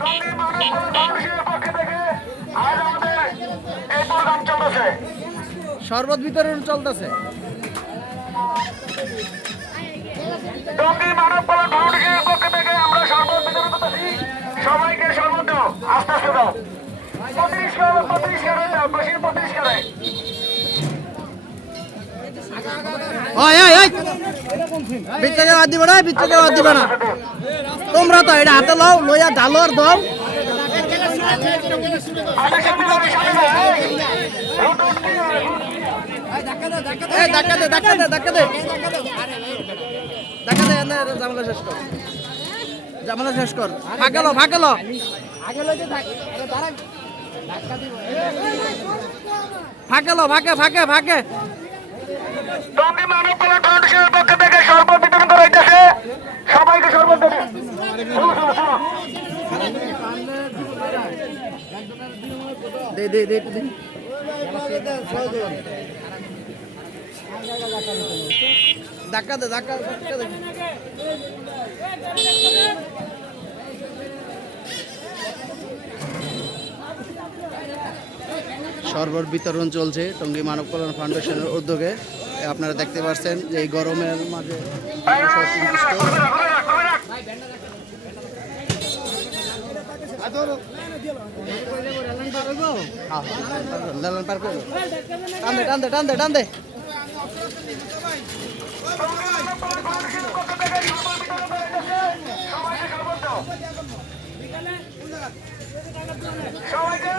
টঙ্গী মানববন্ধন ফাউন্ডেশনের পক্ষ থেকে আজ আমাদের এই প্রোগ্রাম চলতেছে। শরবত বিতরণ চলতেছে। টঙ্গী মানববন্ধন ফাউন্ডেশনের পক্ষ থেকে আমরা শরবত বিতরণ করতেছি। সবাইকে শরবত দাও, আস্তে আস্তে দাও। 35 করে দাও, বসির 35 করে। ওই ওই ওই বিচ্চা দেওয়া দিবে না, বিচ্চা দেওয়া দিবে না। তোমরা তো এটা হাতে লও, লইয়া ঢালো আর দাও। এই ধাক্কা দে, ধাক্কা দে, ধাক্কা দে, ধাক্কা দে, এনে ঝামেলা শেষ কর, ঝামেলা শেষ কর। ফাঁকে লো, ফাঁকে লো। ফাঁকে লো, ফাঁকে, ফাঁকে, ফাঁকে। টঙ্গী মানববন্ধন ফাউন্ডেশনের পক্ষ থেকে শরবত বিতরণ করা হইতেছে। সবাইকে শরবত দেবে। দে দে দে দে। ধাক্কা দে, ধাক্কা, ধাক্কা দে। শরবত বিতরণ চলছে টঙ্গী মানব কল্যাণ ফাউন্ডেশনের উদ্যোগে। আপনারা দেখতে পাচ্ছেন যে এই গরমের মাঝে টানদে টানদে টানদে। সবাইকে